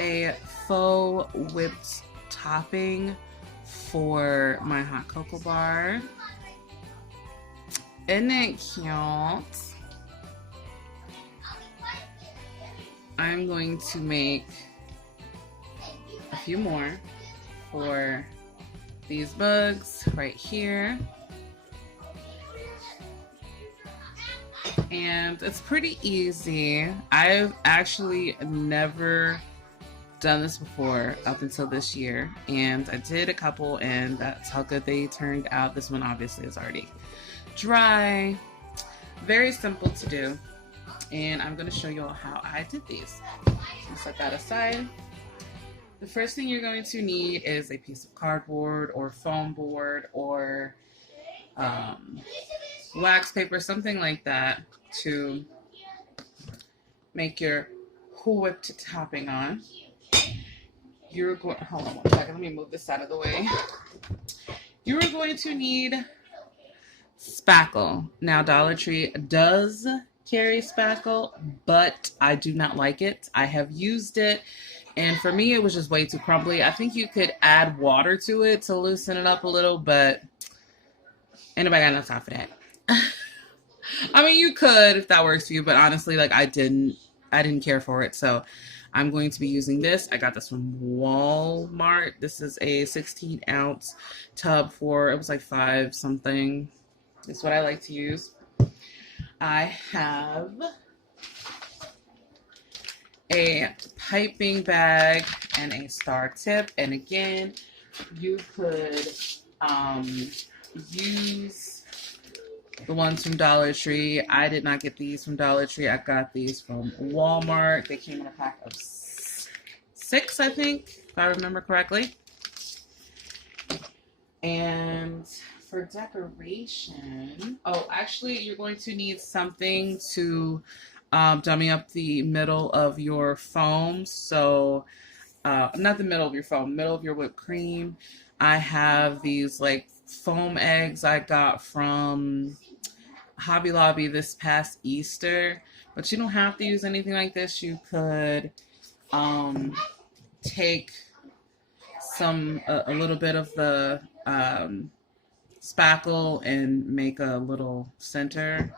a faux whipped topping for my hot cocoa bar. Isn't it cute? I'm going to make a few more for these bugs right here. And it's pretty easy. I've actually never done this before up until this year, and I did a couple and that's how good they turned out. This one obviously is already dry. Very simple to do, and I'm going to show you all how I did these. Set that aside. The first thing you're going to need is a piece of cardboard or foam board or wax paper, something like that, to make your whipped topping on. You're going, hold on one second, let me move this out of the way. You're going to need spackle. Now, Dollar Tree does carry spackle, but I do not like it. I have used it, and for me, it was just way too crumbly. I think you could add water to it to loosen it up a little, but ain't nobody got enough time for that. I mean, you could if that works for you, but honestly, like I didn't care for it, so I'm going to be using this. I got this from Walmart. This is a 16-ounce tub for, it was like $5 something. It's what I like to use. I have a piping bag and a star tip, and again, you could use the ones from Dollar Tree. I did not get these from Dollar Tree. I got these from Walmart. They came in a pack of 6, I think, if I remember correctly. And for decoration, oh, actually, you're going to need something to dummy up the middle of your foam. So, not the middle of your foam, middle of your whipped cream. I have these like foam eggs I got from Hobby Lobby this past Easter, but you don't have to use anything like this. You could take a little bit of the spackle and make a little center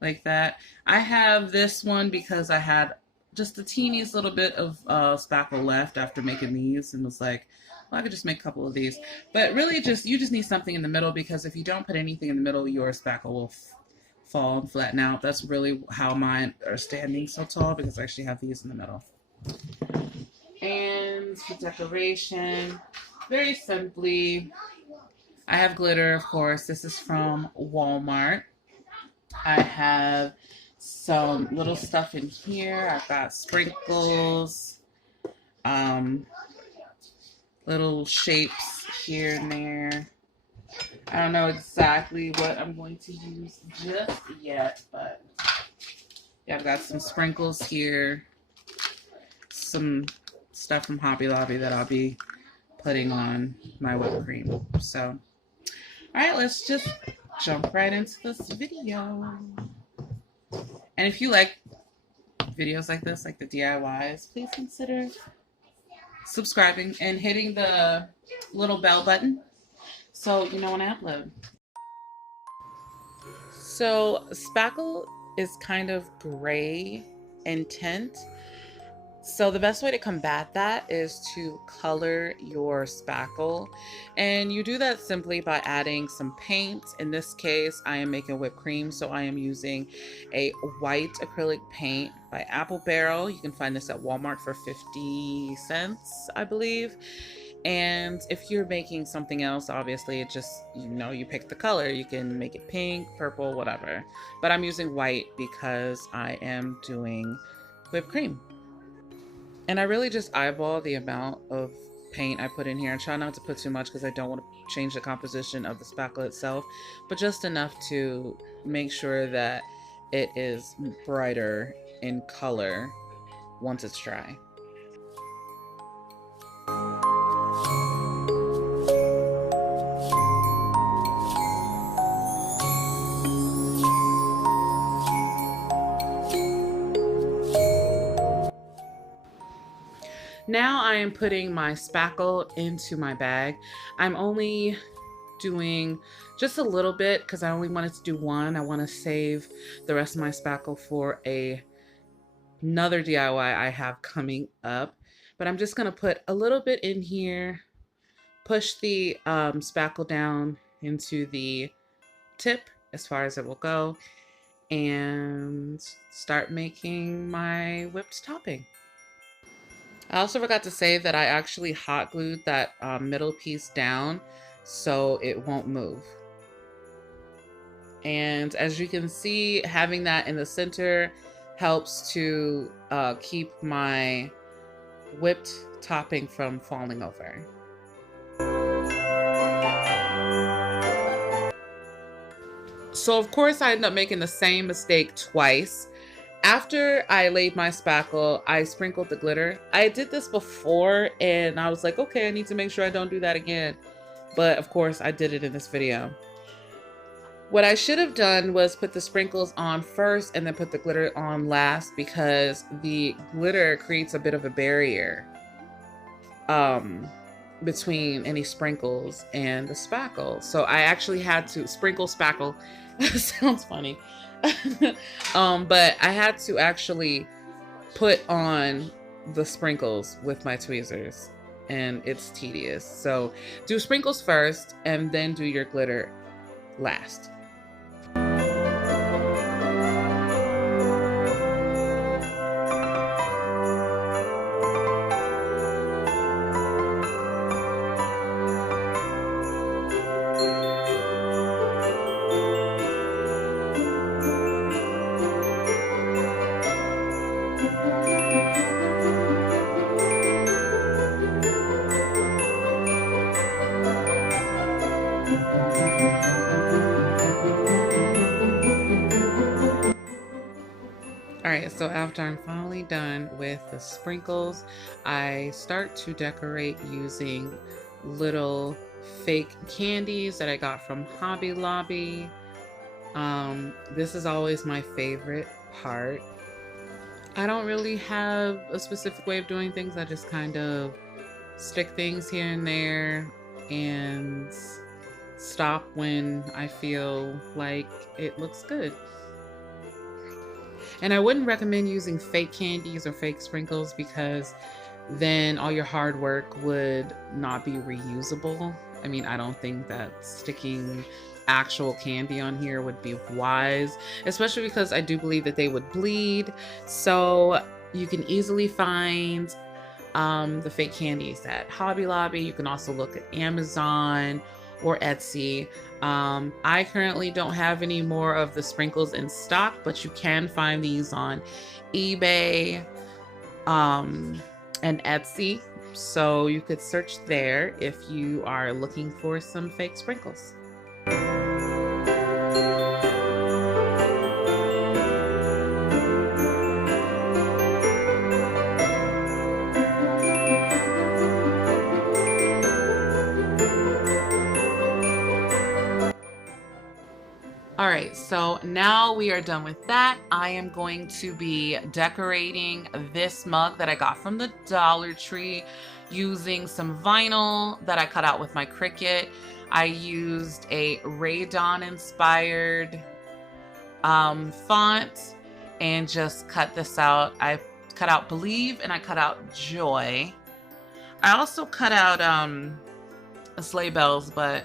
like that. I have this one because I had just the teeniest little bit of spackle left after making these, and was like, well, I could just make a couple of these. But really, you just need something in the middle, because if you don't put anything in the middle, your spackle will fall and flatten out. That's really how mine are standing so tall, because I actually have these in the middle. And for decoration, very simply, I have glitter, of course. This is from Walmart. I have some little stuff in here. I've got sprinkles, little shapes here and there. I don't know exactly what I'm going to use just yet, but yeah, I've got some sprinkles here, some stuff from Hobby Lobby that I'll be putting on my whipped cream. So, all right, let's just jump right into this video. And if you like videos like this, like the DIYs, please consider subscribing and hitting the little bell button so you know when I upload. So spackle is kind of gray in tint. So the best way to combat that is to color your spackle. And you do that simply by adding some paint. In this case, I am making whipped cream, so I am using a white acrylic paint by Apple Barrel. You can find this at Walmart for 50 cents, I believe. And if you're making something else, obviously it just, you pick the color. You can make it pink, purple, whatever. But I'm using white because I am doing whipped cream. And I really just eyeball the amount of paint I put in here. I try not to put too much because I don't want to change the composition of the spackle itself, but just enough to make sure that it is brighter in color once it's dry. Now I am putting my spackle into my bag. I'm only doing just a little bit because I only wanted to do one. I want to save the rest of my spackle for another DIY I have coming up. But I'm just going to put a little bit in here, push the spackle down into the tip as far as it will go, and start making my whipped topping. I also forgot to say that I actually hot glued that middle piece down so it won't move. And as you can see, having that in the center helps to keep my whipped topping from falling over. So of course I ended up making the same mistake twice. After I laid my spackle, I sprinkled the glitter. I did this before and I was like, okay, I need to make sure I don't do that again. But of course I did it in this video. What I should have done was put the sprinkles on first and then put the glitter on last, because the glitter creates a bit of a barrier between any sprinkles and the spackle. So I actually had to sprinkle spackle. Sounds funny. But I had to actually put on the sprinkles with my tweezers, and it's tedious. So do sprinkles first and then do your glitter last. Alright, so after I'm finally done with the sprinkles, I start to decorate using little fake candies that I got from Hobby Lobby. This is always my favorite part. I don't really have a specific way of doing things. I just kind of stick things here and there and stop when I feel like it looks good. And I wouldn't recommend using fake candies or fake sprinkles, because then all your hard work would not be reusable. I mean, I don't think that sticking actual candy on here would be wise, especially because I do believe that they would bleed. So you can easily find the fake candies at Hobby Lobby. You can also look at Amazon or Etsy. I currently don't have any more of the sprinkles in stock, but you can find these on eBay and Etsy. So you could search there if you are looking for some fake sprinkles. All right, so now we are done with that. I am going to be decorating this mug that I got from the Dollar Tree using some vinyl that I cut out with my Cricut. I used a Ray Dawn inspired font and just cut this out. I cut out Believe and I cut out Joy. I also cut out sleigh bells, but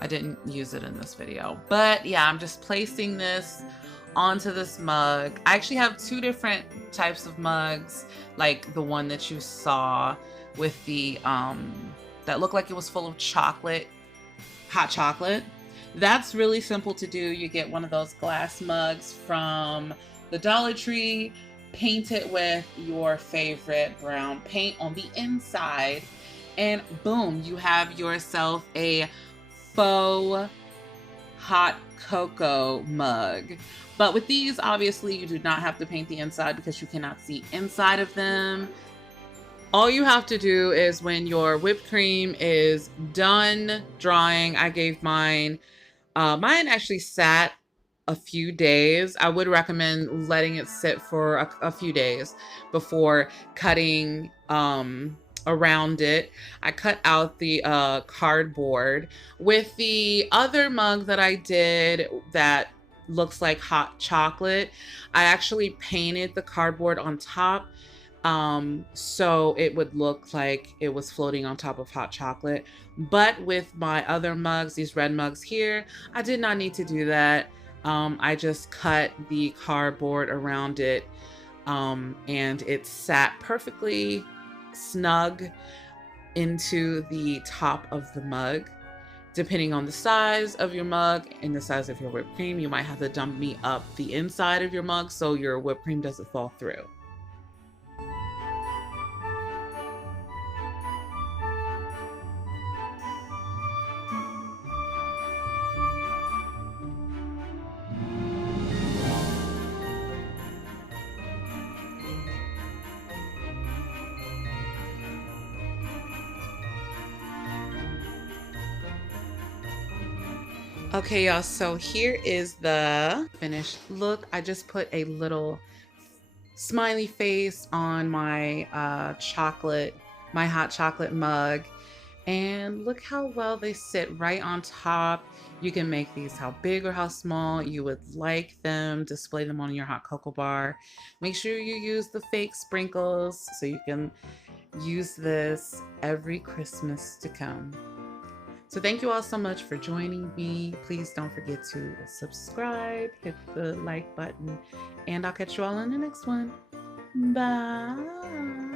I didn't use it in this video. But yeah, I'm just placing this onto this mug. I actually have two different types of mugs, like the one that you saw with the that looked like it was full of chocolate, hot chocolate. That's really simple to do. You get one of those glass mugs from the Dollar Tree, paint it with your favorite brown paint on the inside, and boom, you have yourself a faux hot cocoa mug. But with these, obviously, you do not have to paint the inside because you cannot see inside of them. All you have to do is, when your whipped cream is done drying, I gave mine, mine actually sat a few days. I would recommend letting it sit for a few days before cutting around it. I cut out the cardboard. With the other mug that I did that looks like hot chocolate, I actually painted the cardboard on top, so it would look like it was floating on top of hot chocolate. But with my other mugs, these red mugs here, I did not need to do that. I just cut the cardboard around it, and it sat perfectly snug into the top of the mug. Depending on the size of your mug and the size of your whipped cream, you might have to dump me up the inside of your mug so your whipped cream doesn't fall through. Okay, y'all, so here is the finished look. I just put a little smiley face on my my hot chocolate mug. And look how well they sit right on top. You can make these how big or how small you would like them. Display them on your hot cocoa bar. Make sure you use the fake sprinkles so you can use this every Christmas to come. So thank you all so much for joining me. Please don't forget to subscribe, hit the like button, and I'll catch you all in the next one. Bye.